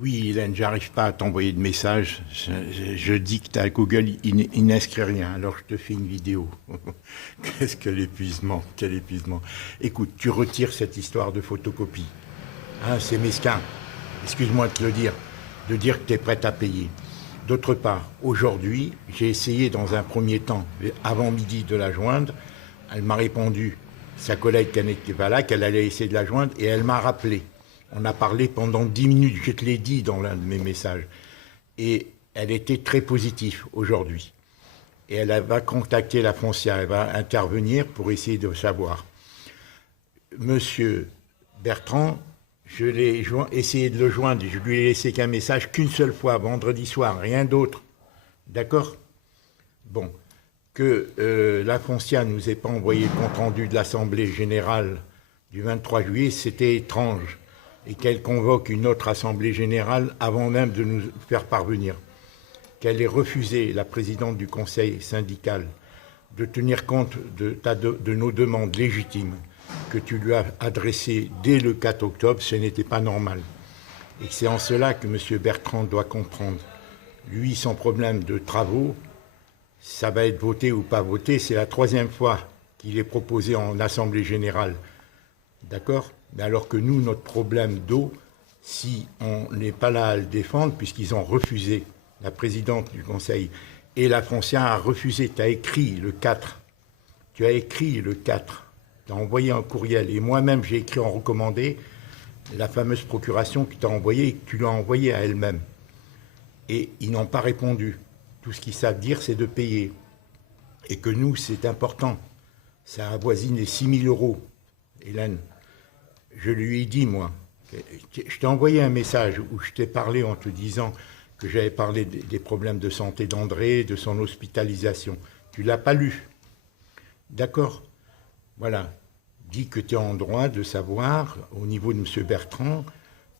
Oui, Hélène, j'arrive pas à t'envoyer de message. Je dicte à Google, il n'inscrit rien, alors je te fais une vidéo. Qu'est-ce que l'épuisement, quel épuisement. Écoute, tu retires cette histoire de photocopie. Hein, c'est mesquin. Excuse-moi de dire que tu es prête à payer. D'autre part, aujourd'hui, j'ai essayé dans un premier temps, avant midi, de la joindre. Elle m'a répondu, sa collègue qui n'était pas là, qu'elle allait essayer de la joindre, et elle m'a rappelé. On a parlé pendant 10 minutes, je te l'ai dit dans l'un de mes messages. Et elle était très positive aujourd'hui. Et elle va contacter la foncière, elle va intervenir pour essayer de savoir. Monsieur Bertrand, je l'ai essayé de le joindre, je lui ai laissé qu'un message qu'une seule fois, vendredi soir, rien d'autre. D'accord? Bon. Que la foncière ne nous ait pas envoyé le compte-rendu de l'Assemblée générale du 23 juillet, c'était étrange. Et qu'elle convoque une autre Assemblée générale avant même de nous faire parvenir. Qu'elle ait refusé, la présidente du conseil syndical, de tenir compte de nos demandes légitimes que tu lui as adressées dès le 4 octobre, ce n'était pas normal. Et c'est en cela que M. Bertrand doit comprendre. Lui, son problème de travaux, ça va être voté ou pas voté, c'est la troisième fois qu'il est proposé en Assemblée générale. D'accord? Mais alors que nous, notre problème d'eau, si on n'est pas là à le défendre, puisqu'ils ont refusé, la présidente du Conseil et la foncière a refusé, tu as écrit le 4. Tu as écrit le 4. Tu as envoyé un courriel. Et moi-même, j'ai écrit en recommandé la fameuse procuration que tu as envoyée et que tu l'as envoyée à elle-même. Et ils n'ont pas répondu. Tout ce qu'ils savent dire, c'est de payer. Et que nous, c'est important. Ça avoisine les 6 000 €, Hélène. Je lui ai dit, moi, je t'ai envoyé un message où je t'ai parlé en te disant que j'avais parlé des problèmes de santé d'André, de son hospitalisation. Tu ne l'as pas lu. D'accord? Voilà. Dis que tu es en droit de savoir, au niveau de M. Bertrand,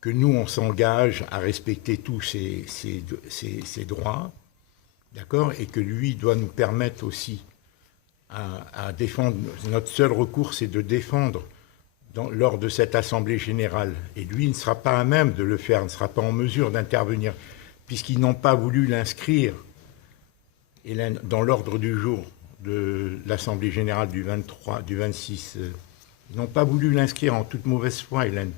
que nous, on s'engage à respecter tous ses droits, d'accord? Et que lui doit nous permettre aussi à défendre. Notre seul recours, c'est de défendre lors de cette Assemblée générale. Et lui ne sera pas à même de le faire, ne sera pas en mesure d'intervenir, puisqu'ils n'ont pas voulu l'inscrire dans l'ordre du jour de l'Assemblée générale du 26. Ils n'ont pas voulu l'inscrire en toute mauvaise foi, Hélène.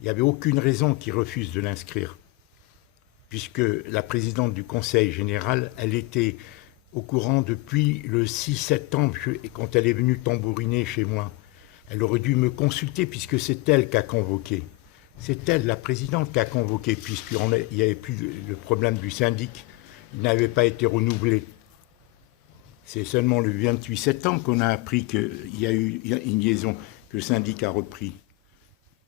Il n'y avait aucune raison qu'ils refusent de l'inscrire, puisque la présidente du Conseil général, elle était au courant depuis le 6 septembre, quand elle est venue tambouriner chez moi. Elle aurait dû me consulter, puisque c'est elle qui a convoqué. C'est elle, la présidente, qui a convoqué, puisqu'il n'y avait plus le problème du syndic. Il n'avait pas été renouvelé. C'est seulement le 28 septembre qu'on a appris qu'il y a eu une liaison, que le syndic a repris.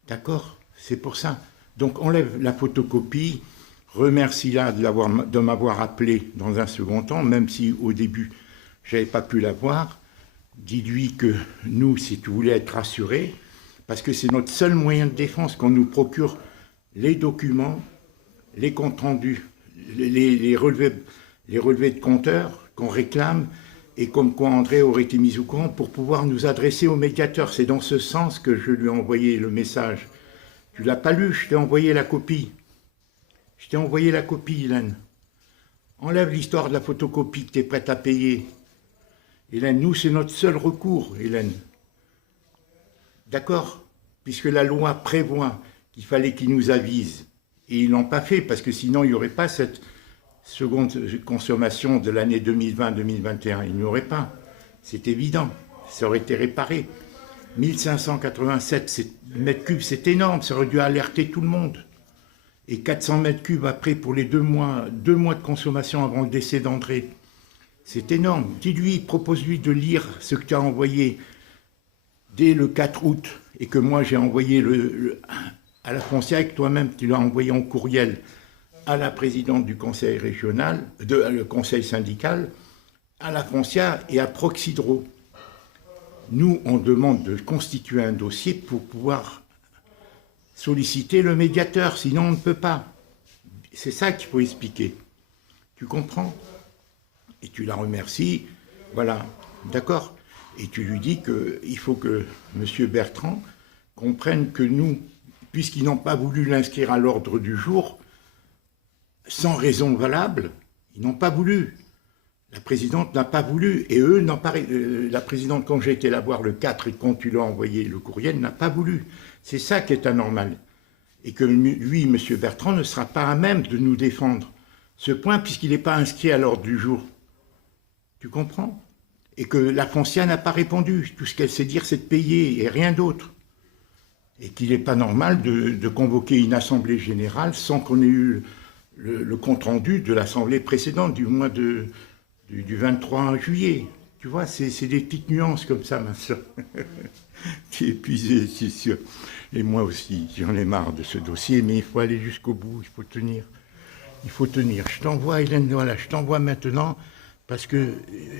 D'accord? C'est pour ça. Donc enlève la photocopie, remercie-la de m'avoir appelé dans un second temps, même si au début, je n'avais pas pu la voir. Dis-lui que nous, si tu voulais être rassuré, parce que c'est notre seul moyen de défense, qu'on nous procure les documents, les comptes rendus, les relevés de compteurs qu'on réclame, et comme quoi André aurait été mis au courant pour pouvoir nous adresser au médiateur. C'est dans ce sens que je lui ai envoyé le message. Tu ne l'as pas lu, je t'ai envoyé la copie. Je t'ai envoyé la copie, Hélène. Enlève l'histoire de la photocopie que tu es prête à payer. Hélène, nous, c'est notre seul recours, Hélène. D'accord? Puisque la loi prévoit qu'il fallait qu'ils nous avisent. Et ils ne l'ont pas fait, parce que sinon, il n'y aurait pas cette seconde consommation de l'année 2020-2021. Il n'y aurait pas. C'est évident. Ça aurait été réparé. 1587 mètres cubes, c'est énorme. Ça aurait dû alerter tout le monde. Et 400 mètres cubes après pour les 2 mois de consommation avant le décès d'André. C'est énorme. Dis-lui, propose-lui de lire ce que tu as envoyé dès le 4 août et que moi j'ai envoyé à la foncière et que toi-même tu l'as envoyé en courriel à la présidente du conseil régional, le conseil syndical, à la foncière et à Proxydro. Nous, on demande de constituer un dossier pour pouvoir solliciter le médiateur, sinon on ne peut pas. C'est ça qu'il faut expliquer. Tu comprends? Et tu la remercies, voilà, d'accord? Et tu lui dis qu'il faut que M. Bertrand comprenne que nous, puisqu'ils n'ont pas voulu l'inscrire à l'ordre du jour, sans raison valable, ils n'ont pas voulu. La présidente n'a pas voulu, et eux n'ont pas... la présidente, quand j'ai été la voir le 4 et quand tu l'as envoyé le courriel, n'a pas voulu. C'est ça qui est anormal. Et que lui, M. Bertrand, ne sera pas à même de nous défendre ce point, puisqu'il n'est pas inscrit à l'ordre du jour. Tu comprends? Et que la Foncia n'a pas répondu. Tout ce qu'elle sait dire, c'est de payer, et rien d'autre. Et qu'il n'est pas normal de convoquer une assemblée générale sans qu'on ait eu le compte-rendu de l'assemblée précédente, du mois du 23 juillet. Tu vois, c'est des petites nuances comme ça, ma soeur. Tu es épuisé, c'est sûr. Et moi aussi, j'en ai marre de ce dossier, mais il faut aller jusqu'au bout, il faut tenir. Il faut tenir. Je t'envoie, Hélène, voilà, je t'envoie maintenant, parce que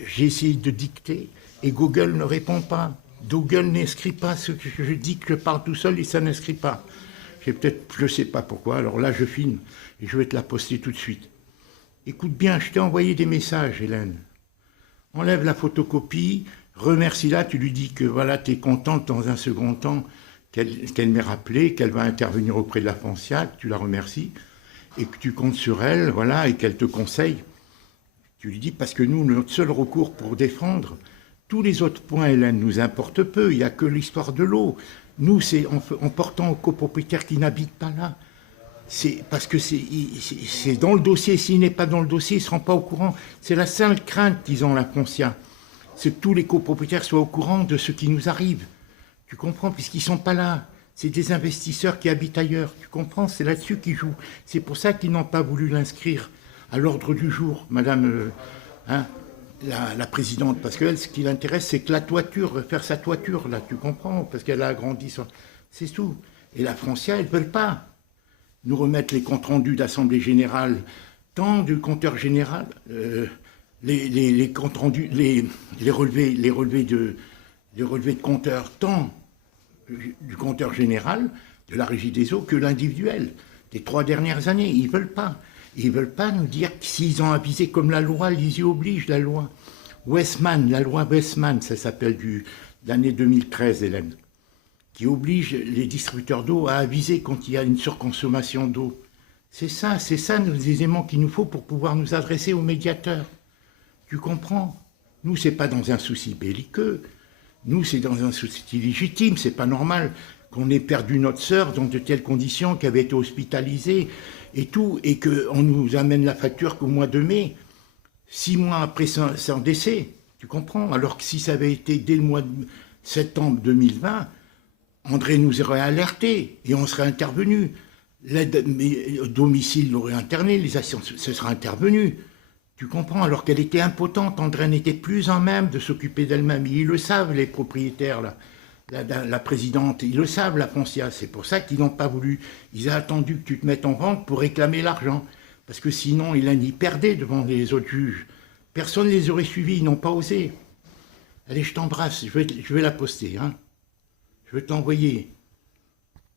j'ai essayé de dicter, et Google ne répond pas. Google n'inscrit pas ce que je dis, que je parle tout seul, et ça n'inscrit pas. J'ai peut-être, je ne sais pas pourquoi, alors là, je filme, et je vais te la poster tout de suite. Écoute bien, je t'ai envoyé des messages, Hélène. Enlève la photocopie, remercie-la, tu lui dis que voilà, tu es contente dans un second temps qu'elle m'ait rappelé, qu'elle va intervenir auprès de la Foncia, que tu la remercies, et que tu comptes sur elle, voilà, et qu'elle te conseille. Tu lui dis, parce que nous, notre seul recours pour défendre, tous les autres points, Hélène, nous importent peu, il n'y a que l'histoire de l'eau. Nous, c'est en portant aux copropriétaires qui n'habitent pas là. C'est parce que c'est dans le dossier. S'il n'est pas dans le dossier, ils ne seront pas au courant. C'est la seule crainte qu'ils ont, la Foncia. C'est que tous les copropriétaires soient au courant de ce qui nous arrive. Tu comprends? Puisqu'ils ne sont pas là. C'est des investisseurs qui habitent ailleurs. Tu comprends? C'est là-dessus qu'ils jouent. C'est pour ça qu'ils n'ont pas voulu l'inscrire à l'ordre du jour, madame la présidente. Parce qu'elle, ce qui l'intéresse, c'est que la toiture, faire sa toiture, là, tu comprends? Parce qu'elle a agrandi. C'est tout. Et la Foncia, ils ne veulent pas nous remettre les comptes rendus d'Assemblée Générale, tant du compteur général, les comptes rendus, les relevés de compteurs, tant du compteur général, de la Régie des eaux, que l'individuel, des 3 dernières années. Ils ne veulent pas. Ils ne veulent pas nous dire que s'ils ont avisé comme la loi, ils y obligent, la loi. Westman, la loi Westman, ça s'appelle de l'année 2013, Hélène, qui oblige les distributeurs d'eau à aviser quand il y a une surconsommation d'eau. C'est ça les éléments qu'il nous faut pour pouvoir nous adresser aux médiateurs. Tu comprends? Nous, c'est pas dans un souci belliqueux. Nous, c'est dans un souci légitime. C'est pas normal qu'on ait perdu notre sœur dans de telles conditions, qu'elle avait été hospitalisée et tout, et qu'on nous amène la facture qu'au mois de mai, 6 mois après son décès. Tu comprends? Alors que si ça avait été dès le mois de septembre 2020, André nous aurait alertés et on serait intervenu. L'aide au domicile l'aurait interné, les assurances, ce serait intervenu. Tu comprends? Alors qu'elle était impotente, André n'était plus en même de s'occuper d'elle-même. Ils le savent, les propriétaires, là. La présidente, ils le savent, la Foncia. C'est pour ça qu'ils n'ont pas voulu. Ils ont attendu que tu te mettes en vente pour réclamer l'argent. Parce que sinon, ils y perdaient devant les autres juges. Personne ne les aurait suivis, ils n'ont pas osé. Allez, je t'embrasse, je vais la poster, hein. Je vais t'envoyer.